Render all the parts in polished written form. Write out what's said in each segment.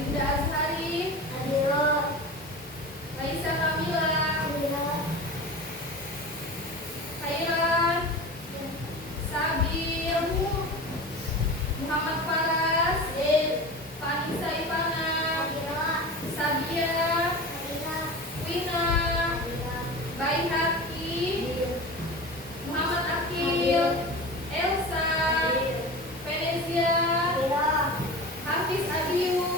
Adinda Azhari, Adila, Raisa Kamila, Adila, Khairan, Sabir, Muhammad Faras, Vanessa Ivana, Adila, Sabia, Adila, Wina, Adila, Bayi Haki, Adil, Muhammad Akil, Elsa, Venezia, Adila, Hafiz Adius,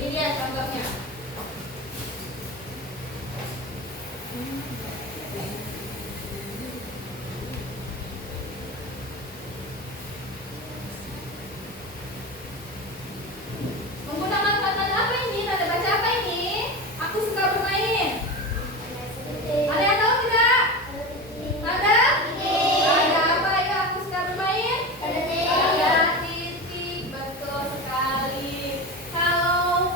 Lihat contohnya. Menggunakan kata apa ini? Tanda baca apa ini? Aku suka bermain. Ada yang tahu tidak? Tanda? Tanda apa ya? Aku suka bermain. Tanda titik. Betul sekali. Kalau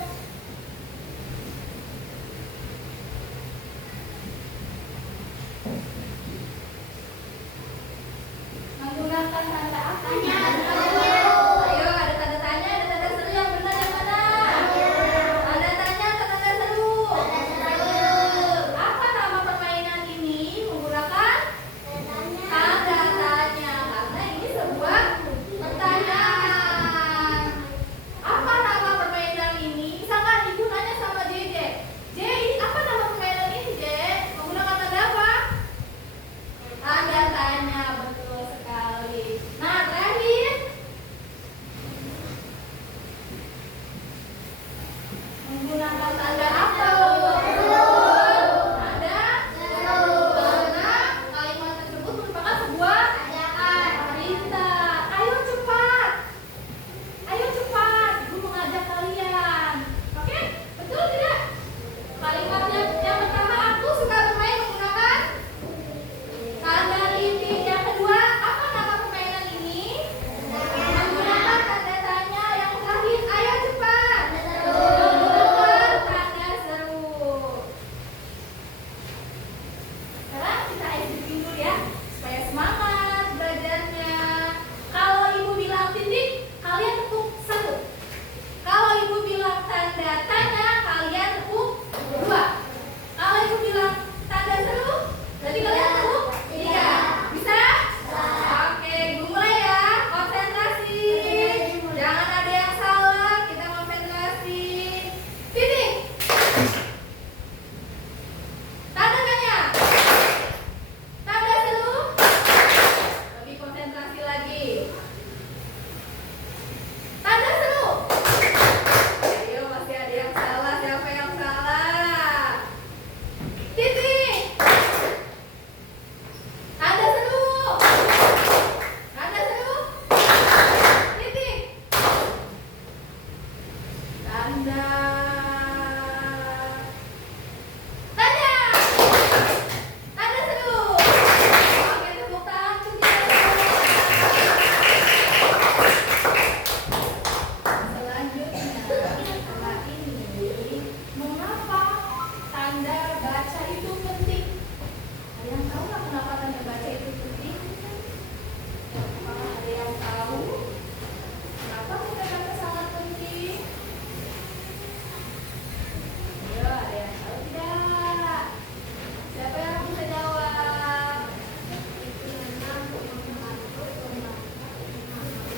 menggunakan tanda apa? Ayo, ada tanda tanya, ada tanda seru yang benar yang mana? Tanda tanya atau tanda seru? Apa nama permainan ini menggunakan tanda tanya? Karena ini sebuah pertanyaan. Apa nama permainan ini? Misalkan ibu nanya sama JJ, apa nama permainan ini, J? Menggunakan tanda apa? Tanda tanya, betul sekali. Nah, terakhir menggunakan tanda apa? Tanda karena kalimat tersebut merupakan sebuah perintah. Ayo cepat, ibu mengajak kalian. Oke, betul tidak? Kalimatnya yang pertama, aku suka bermain menggunakan tanda titik. Yang kedua, apa nama permainan ini? Menggunakan tanda tanya. Yang terakhir, ayo cepat. Menggunakan tanda seru. Sekarang kita executing dulu ya, supaya semangat belajarnya. Kalau ibu bilang titik, kalian tepuk 1. Kalau ibu bilang tanda tanya, kalian tepuk 2. Kalau ibu bilang tanda seru, berarti kalian tepuk 3. Bisa? Oke, ibu mulai ya. Konsentrasi. Jangan ada yang salah. Kita konsentrasi. Titik. Tanda tanya. Tanda seru. Lebih konsentrasi lagi. Tanda seru. Ayo, masih ada yang salah. Siapa yang salah? Titik. Tanda seru. Tanda seru. Titik. Tanda tanya. Tanda seru. Oke, tepuk tangan untuk kita. Selanjutnya, setelah ini, mengapa tanda baca itu penting? Ada yang tahu nggak kenapa tanda baca itu penting? Apakah ada yang tahu kenapa tanda baca sangat penting? Ayo, ada yang tahu tidak? Siapa yang bisa jawab?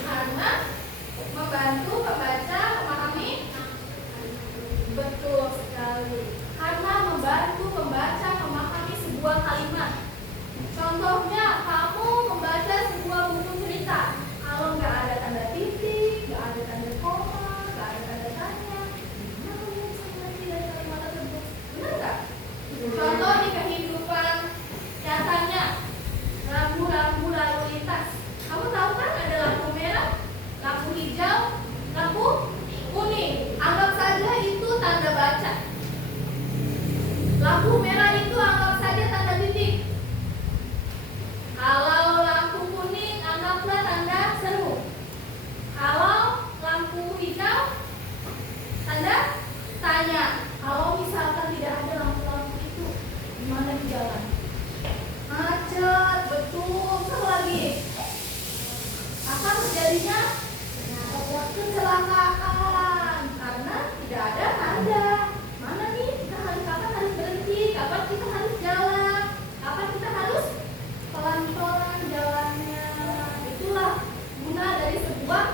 Karena membantu pembaca memahami. Betul sekali. Karena membantu pembaca memahami sebuah kalimat. Contohnya, kamu membaca sebuah buku cerita. Kalau nggak ada tanda titik, nggak ada tanda koma, nggak ada tanda tanya, gimana kalian bisa mengerti dari kalimat tersebut? Benar nggak? Contoh di kehidupan nyatanya, rambu-rambu lalu lintas. Kamu tahu kan ada lampu merah, lampu hijau, lampu kuning. Anggap saja itu tanda baca. Lampu merah itu anggap saja tanda titik. Kalau lampu kuning anggaplah tanda seru. Kalau lampu hijau tanda tanya. Kalau misalkan tidak ada lampu-lampu itu, gimana di jalan? Macet, betul. Satu lagi. Akan terjadinya kecelakaan karena tidak ada tanda. Mana nih? Kapan harus berhenti? Kapan kita harus jalan? Kapan kita harus pelan-pelan jalannya? Itulah guna dari sebuah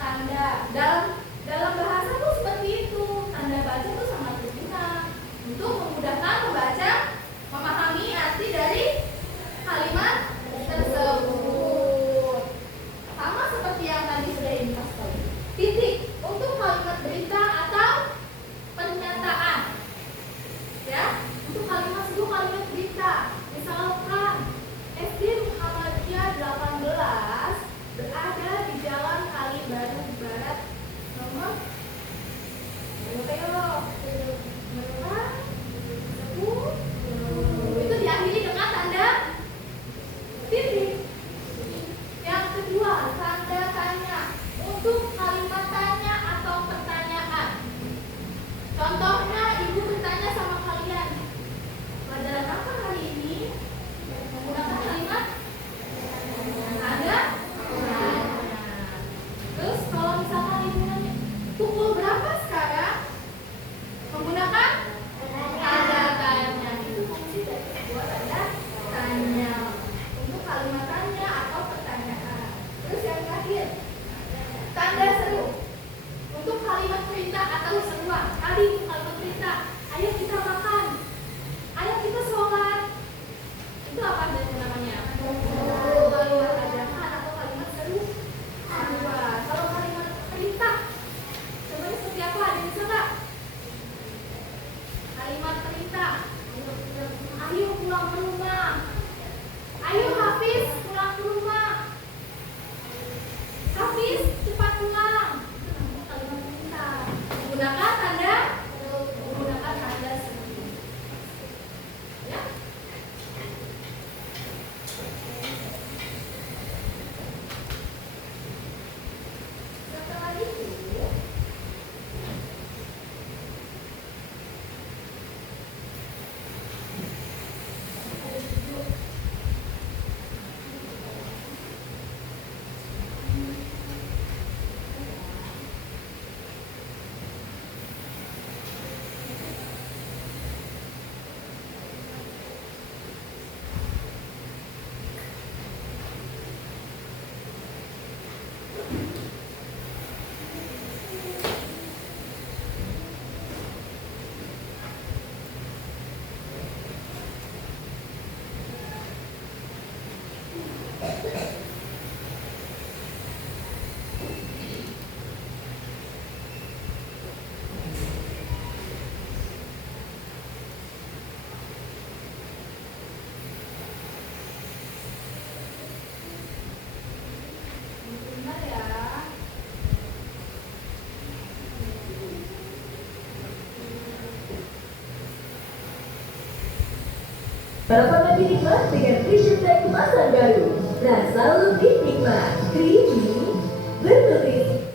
tanda. Dalam bahasa tuh seperti itu. Tanda baca tuh sangat berguna untuk memudahkan pembaca memahami arti dari kalimat tersebut. Sama seperti yang tadi sudah dibahas tadi. Titik. Untuk Sarapan lebih nikmat dengan Frisian Tech kemasan baru. Rasa lebih nikmat, creamy, bernutrisi.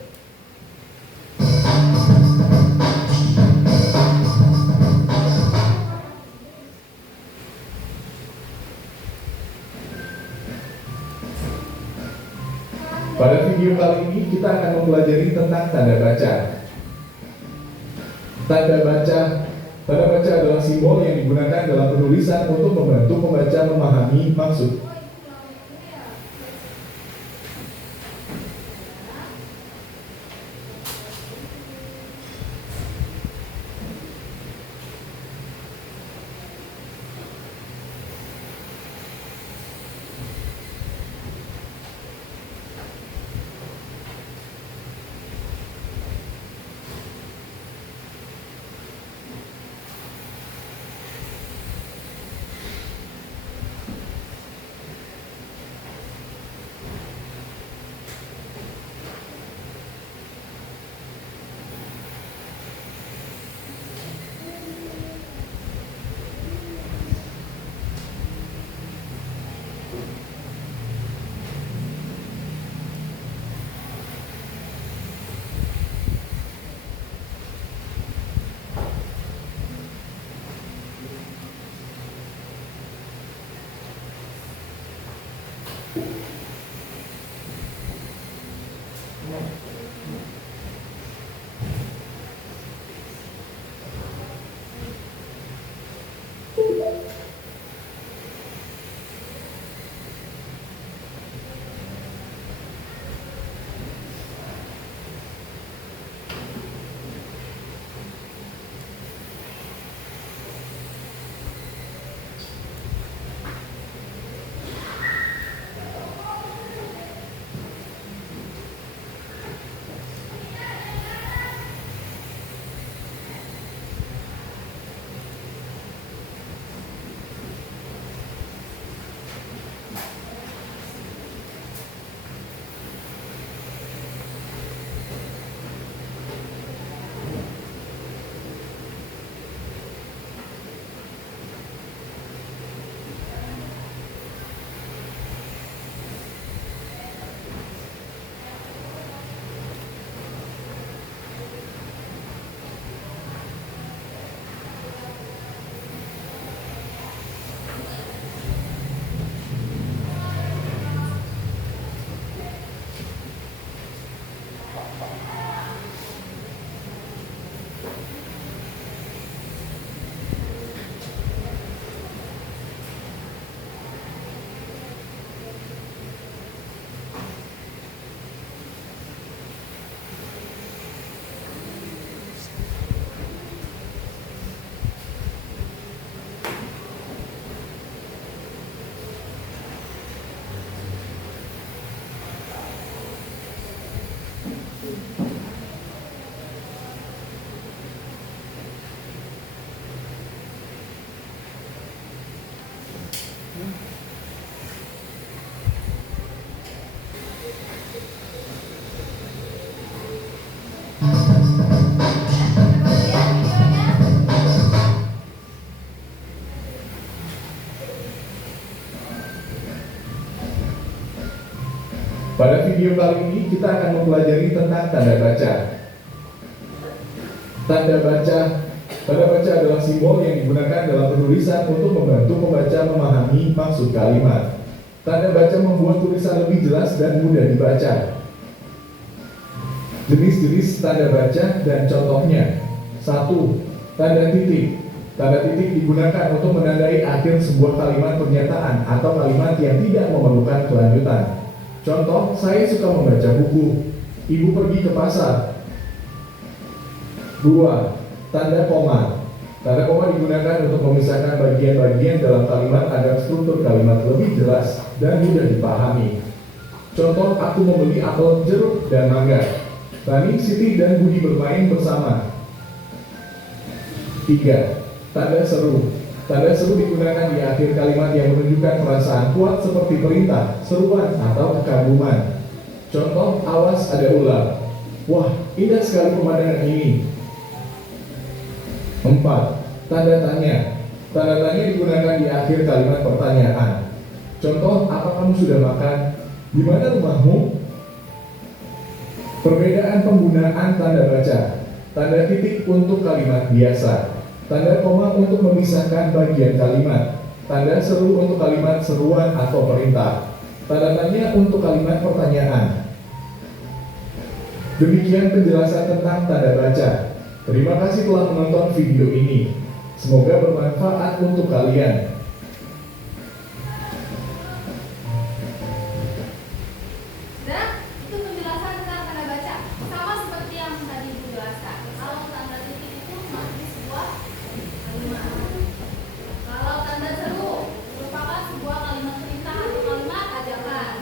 Pada video kali ini kita akan mempelajari tentang tanda baca. Tanda baca adalah simbol yang digunakan dalam penulisan untuk membantu pembaca memahami maksud. Pada video kali ini kita akan mempelajari tentang tanda baca. Tanda baca adalah simbol yang digunakan dalam penulisan untuk membantu pembaca memahami maksud kalimat. Tanda baca membuat tulisan lebih jelas dan mudah dibaca. Jenis-jenis tanda baca dan contohnya. 1. Tanda titik. Tanda titik digunakan untuk menandai akhir sebuah kalimat pernyataan atau kalimat yang tidak memerlukan kelanjutan. Contoh, saya suka membaca buku. Ibu pergi ke pasar. 2. Tanda koma. Tanda koma digunakan untuk memisahkan bagian-bagian dalam kalimat agar struktur kalimat lebih jelas dan mudah dipahami. Contoh, aku membeli apel, jeruk, dan mangga. Rani, Siti, dan Budi bermain bersama. 3. Tanda seru. Tanda seru digunakan di akhir kalimat yang menunjukkan perasaan kuat seperti perintah, seruan, atau kekaguman. Contoh, awas ada ular. Wah, indah sekali pemandangan ini. 4. Tanda tanya. Tanda tanya digunakan di akhir kalimat pertanyaan. Contoh, apa kamu sudah makan? Di mana rumahmu? Perbedaan penggunaan tanda baca. Tanda titik untuk kalimat biasa. Tanda koma untuk memisahkan bagian kalimat. Tanda seru untuk kalimat seruan atau perintah. Tanda tanya untuk kalimat pertanyaan. Demikian penjelasan tentang tanda baca. Terima kasih telah menonton video ini. Semoga bermanfaat untuk kalian. Nah, itu penjelasan tentang tanda baca. Sama seperti yang tadi Ibu jelaskan. Kalau tanda titik itu masih sebuah kalimat. Kalau tanda seru merupakan sebuah kalimat perintah atau kalimat ajakan.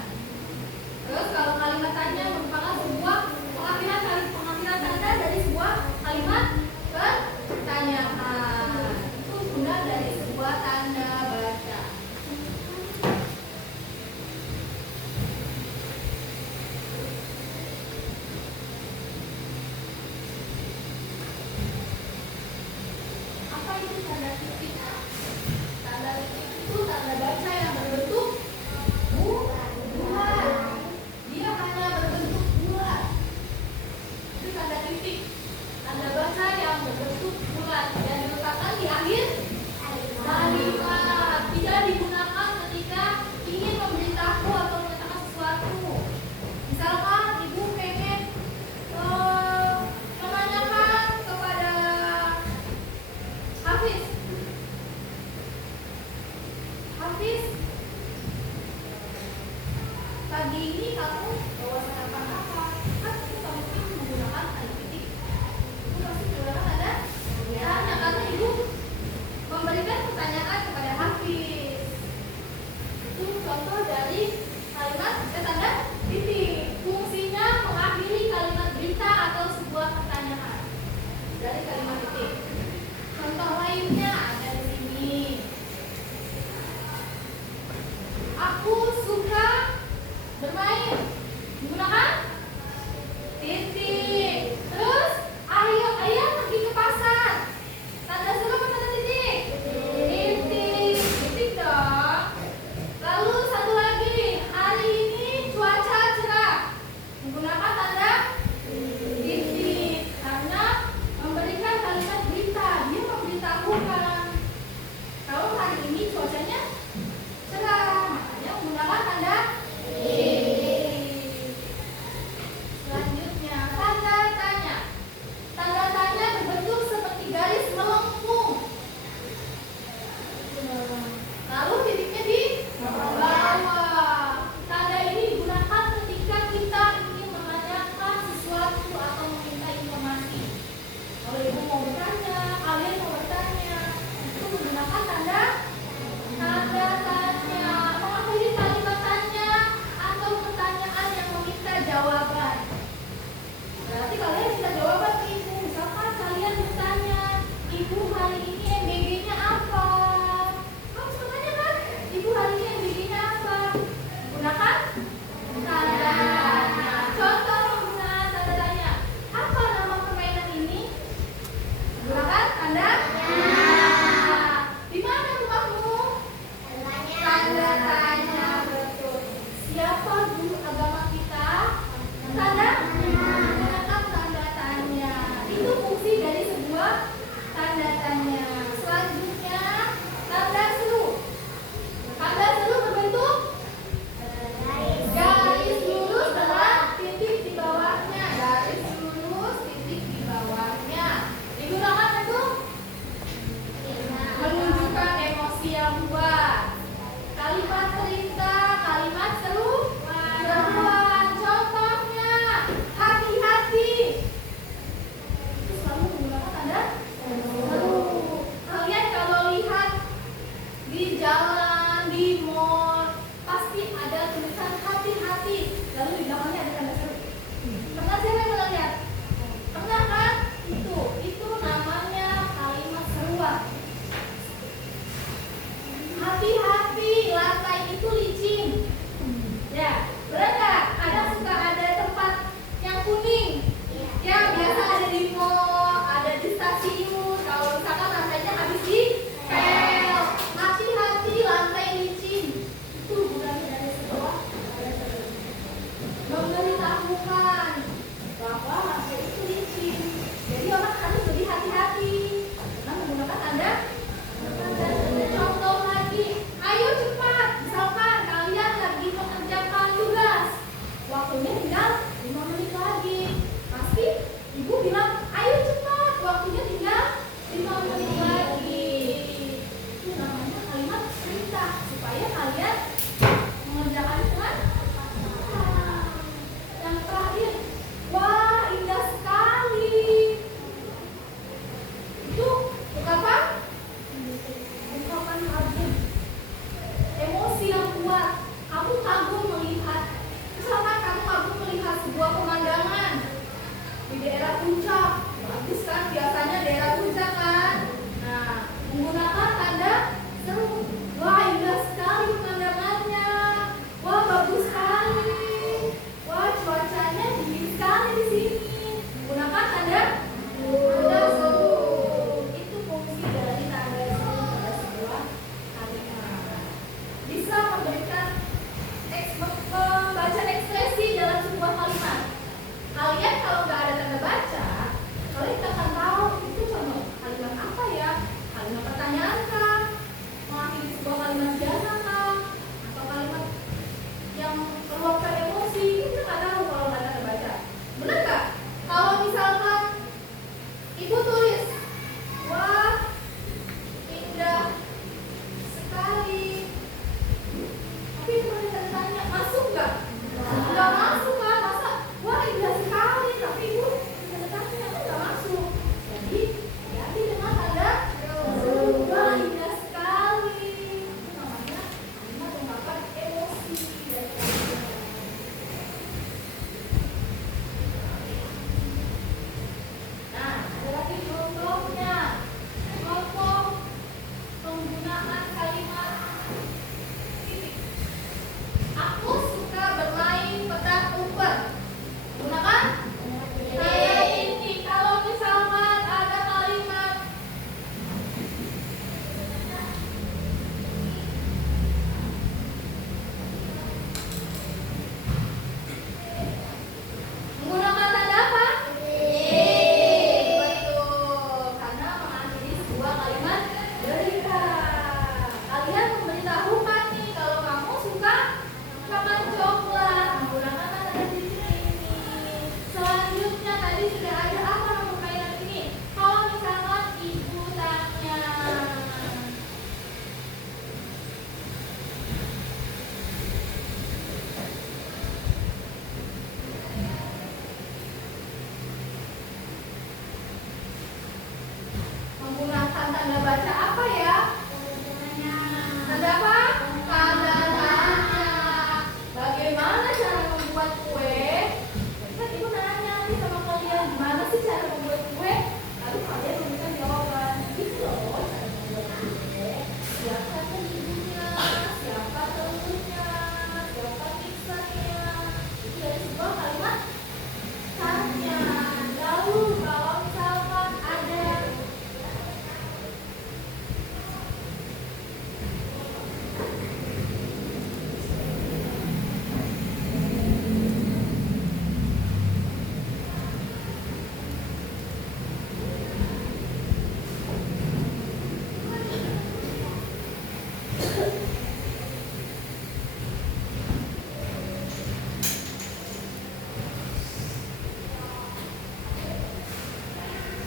Terus kalau kalimat tanya merupakan sebuah pengakhiran tanda dari sebuah kalimat pertanyaan. Itu guna dari sebuah tanda tanda baca apa ya? Tanda apa? Tanda tanya. Bagaimana cara membuat kue? Kan ibu nanya nih sama kalian, gimana sih cara membuat kue? Lalu kalian memberikan jawaban. Gitu loh cara membuat kue. Siapa terigunya? Siapa telurnya? Siapa mixernya? Itu dari sebuah kalimat tanya. Lalu kalau misalkan ada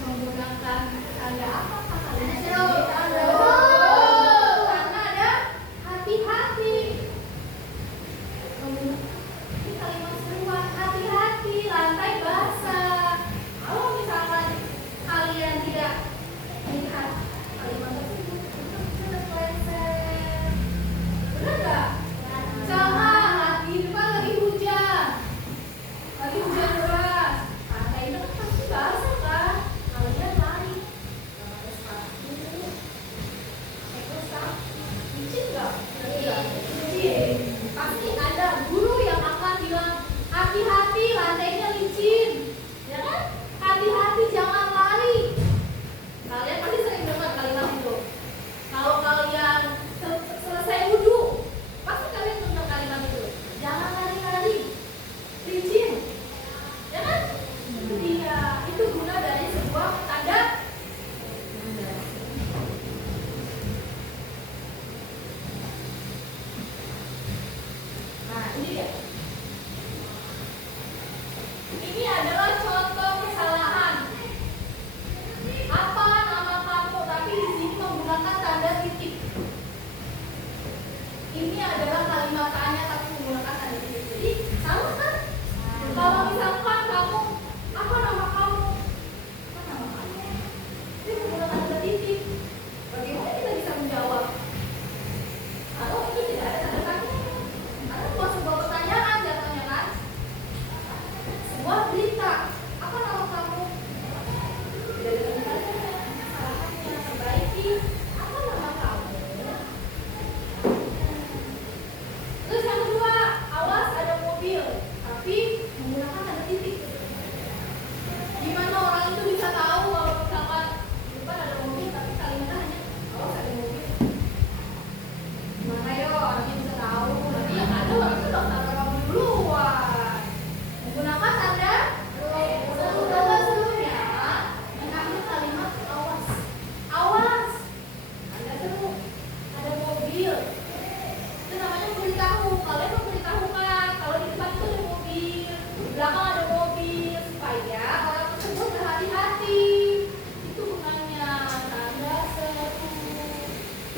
menggunakan tanda apa kalian? Tanda karena ada hati-hati. Ini kalimat seruan, hati-hati lantai basah. Kalau misalkan kalian tidak melihat kalimat tersebut, itu terpeleset. Benar nggak? Jangan lagi depan lagi hujan deras. Lantai itu kan pasti basah kan? Kalian lari, nggak pakai sepatu, pakai kosong, licin nggak? Licin. Pasti ada guru yang akan bilang hati-hati lantainya licin, ya kan? Hati-hati jangan lari. Kalian pasti sering dengar kalimat itu. Kalau kalian selesai wudhu, pasti kalian dengar kalimat itu. Jangan lari-lari, licin, ya kan? Iya, itu guna dari sebuah tanda. Nah, ini dia. Ini adalah contoh kesalahan. Apa nama kamu tapi di sini menggunakan tanda titik. Ini adalah kalimat tanya tapi menggunakan tanda titik. Jadi sama kan? Kalau misalkan kamu, apa nama kamu? Apa nama kamu? Ini menggunakan tanda titik. Bagaimana kita bisa menjawab? Kalau itu tidak ada tanda tanya. Karena bukan sebuah pertanyaan jatuhnya kan? Sebuah berita. Apa nama kamu? Tidak ada tanda tanya. Salahnya perbaiki. Apa nama kamu? Terus yang kedua, awas ada mobil, tapi menggunakan tanda titik. Gimana orang itu bisa tahu kalau misalkan di depan ada mobil, tapi kalimatnya hanya awas ada mobil? Gimana yo orangnya bisa tahu? Nanti yang ada orang itu udah taruh kamu duluan. Menggunakan tanda serunya mengambil kalimat awas. Awas, ada seru, ada mobil. Itu namanya memberitahu. Kalian memberitahukan kalau di depan itu ada mobil, di belakang ada mobil, supaya orang tersebut berhati-hati. Itu gunanya tanda seru.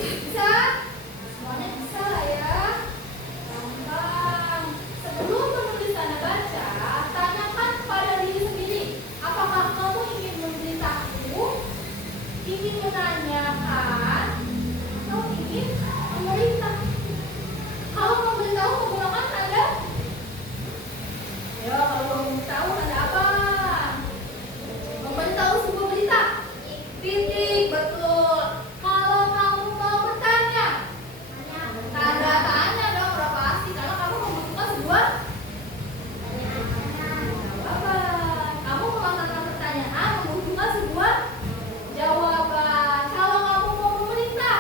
Bisa? Semuanya bisa lah ya. Gampang. Sebelum menulis tanda baca, tanyakan kepada diri sendiri, apakah kamu ingin memberitahu, ingin menanyakan, atau ingin memerintah? Kalau memberitahu menggunakan tanda, ya kalau memberitahu tanda apa? Memberitahu sebuah berita, titik, betul. Kalau kamu mau bertanya, tanda tanya dong, udah pasti karena kamu membutuhkan sebuah jawaban. Kamu melontarkan pertanyaan membutuhkan sebuah jawaban. Kalau kamu mau memerintah,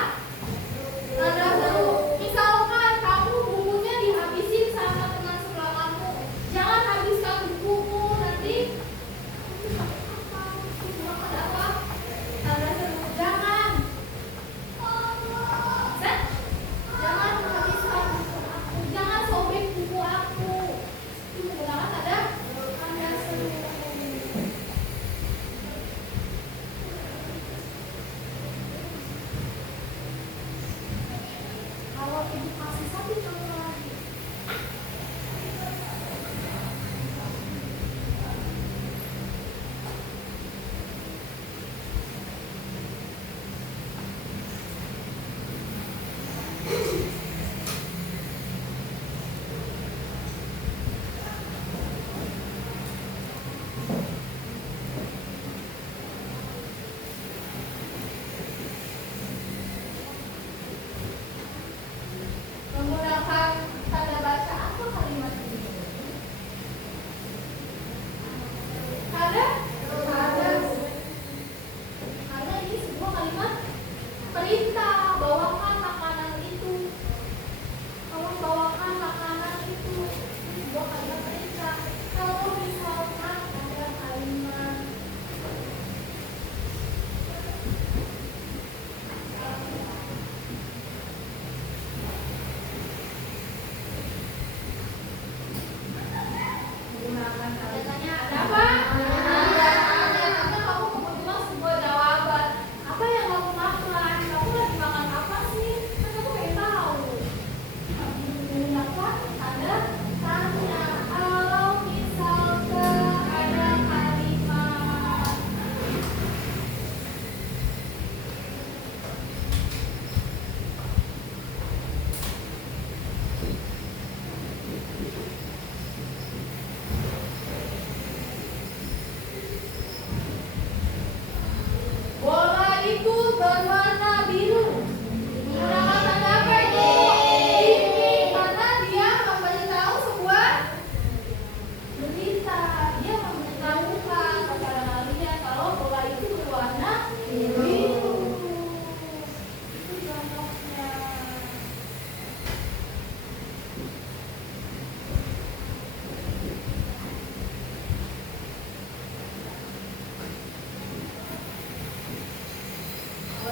tanda seru. Misalkan kamu bukunya dihabisin sama teman sekolah kamu, jangan habiskan bukumu nanti. Ada apa? Tanda seru. Jangan. Set. Jangan habiskan buku aku. Jangan sobek buku aku. Itu menggunakan tanda seru. Kalau ibu kasih satu contoh lagi.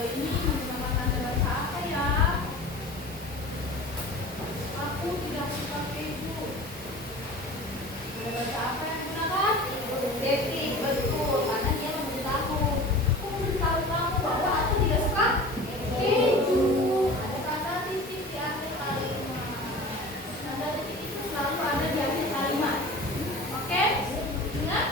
ini menggunakan tanda baca apa ya? Aku tidak suka keju. Tanda baca apa yang digunakan? Detik, betul. Karena dia memberitahu. Aku memberitahu kamu bahwa aku tidak suka keju. Ada tanda titik di akhir kalimat. Tanda titik itu selalu ada di akhir kalimat. Oke? Ingat?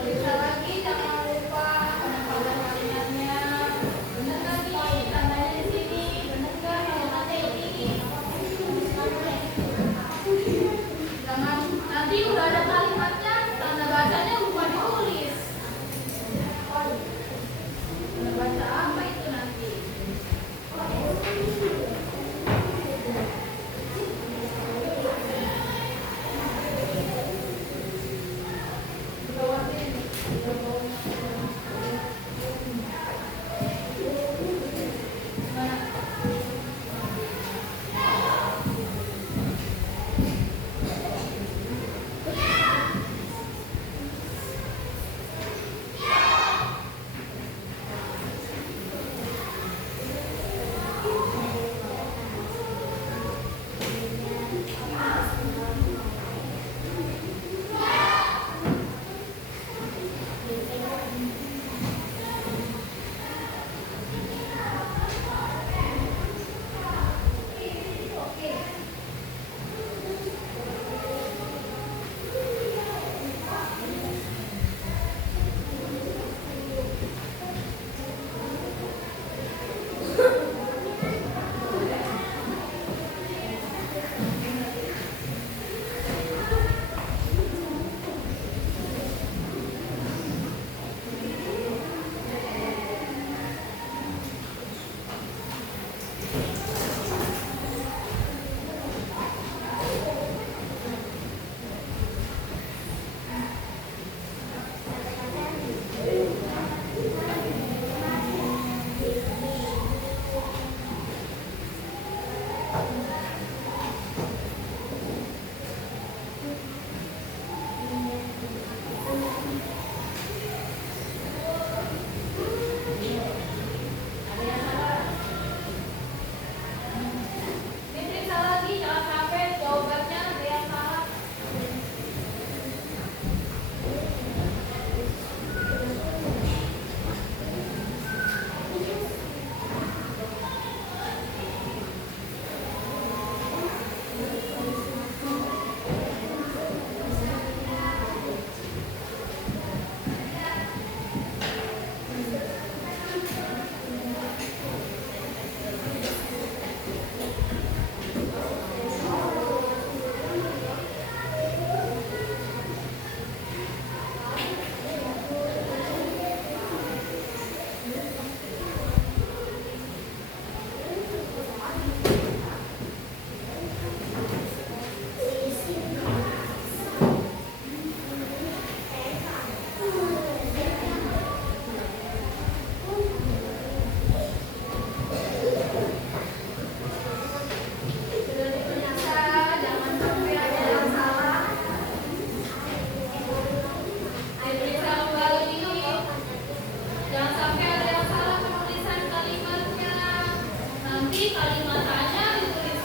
Bisa lagi jangan lupa penempatan kalimatnya. Benar nggak nih tandanya di sini? Benar nggak kalimatnya ini? Jangan nanti udah ada kalimatnya, tanda bacanya lupa ditulis. Tanda baca apa itu nanti? Diperiksa lagi, jangan sampai jawabannya ada yang salah. Sudah diperiksa, jangan sampai ada yang salah. Diperiksa kembali, jangan sampai ada yang salah penulisan kalimatnya. Nanti kalimat hanya ditulis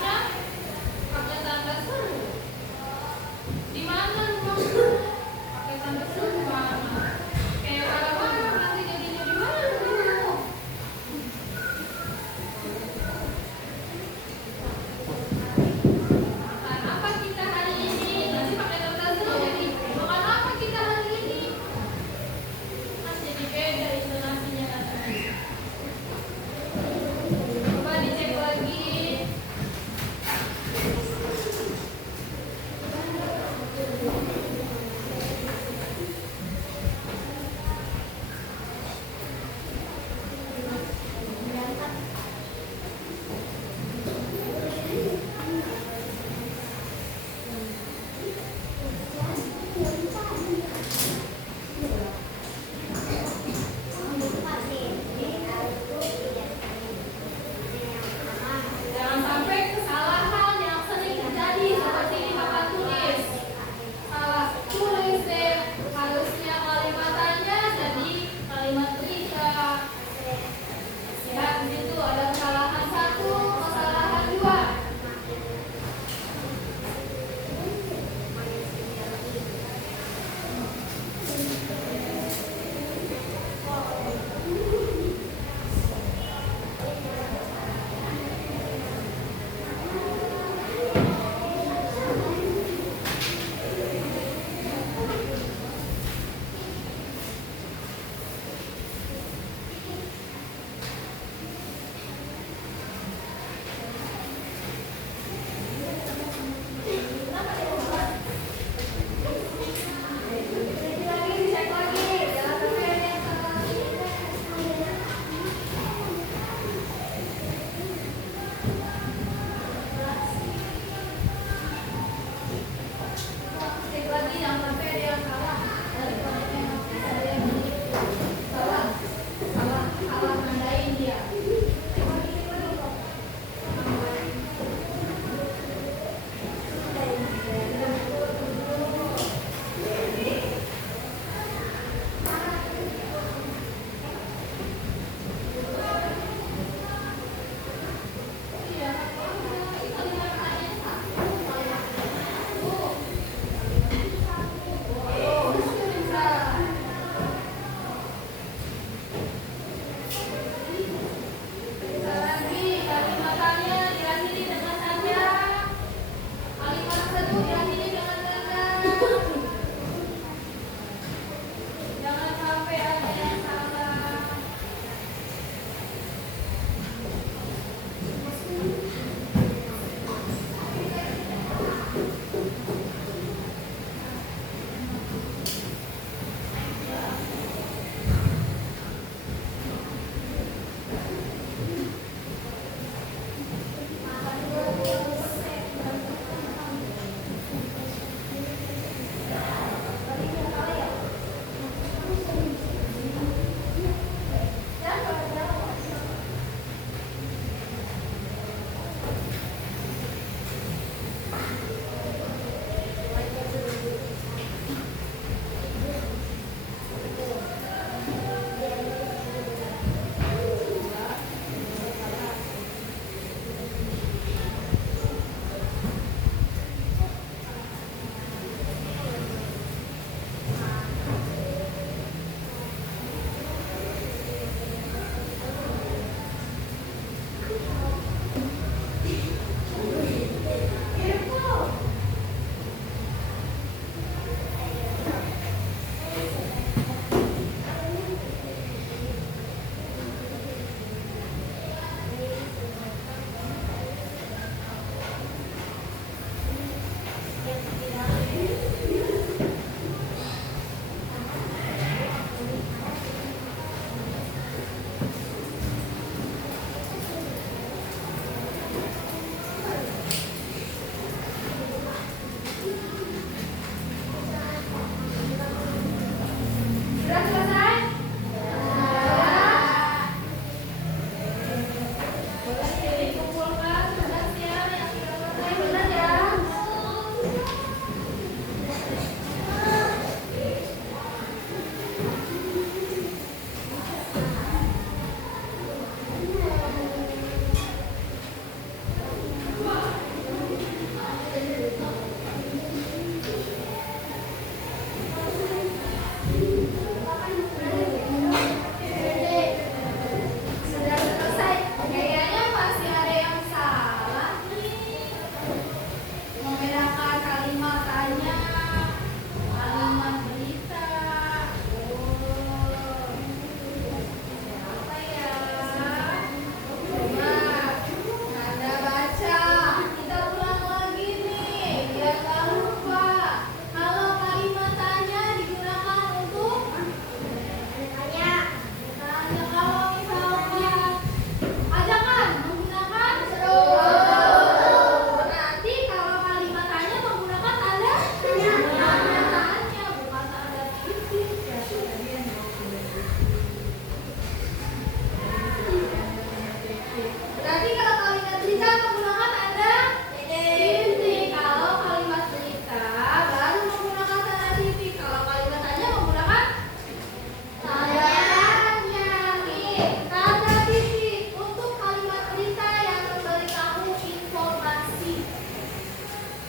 tanda titik untuk kalimat cerita yang memberitahu informasi.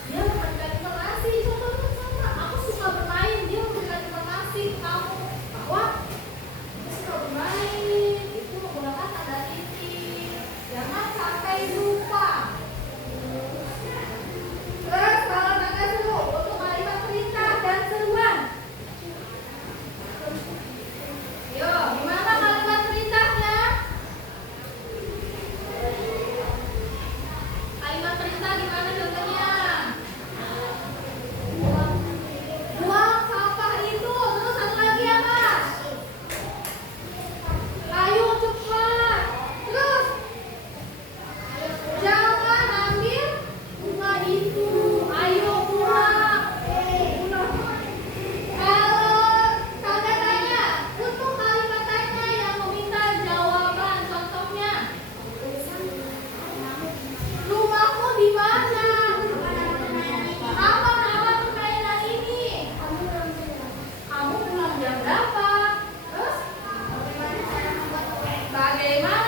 Dia memberikan informasi, contohnya sama. Aku suka bermain, dia memberikan informasi ke kamu bahwa dia suka bermain, itu menggunakan tanda titik. Jangan sampai lupa. Terus kalau tanda seru untuk kalimat cerita dan seruan. Yo, gimana kalimat ceritanya? Kalimat cerita gimana contohnya? Buang sampah itu, terus satu lagi apa? Ayo cepat. Terus jangan ambil bunga itu. Ayo pulang. Kalau tanda tanya, untuk kalimat tanya yang meminta jawaban, contohnya, rumahmu di mana? Apa nama permainan ini? Kamu pulang jam berapa? Terus bagaimana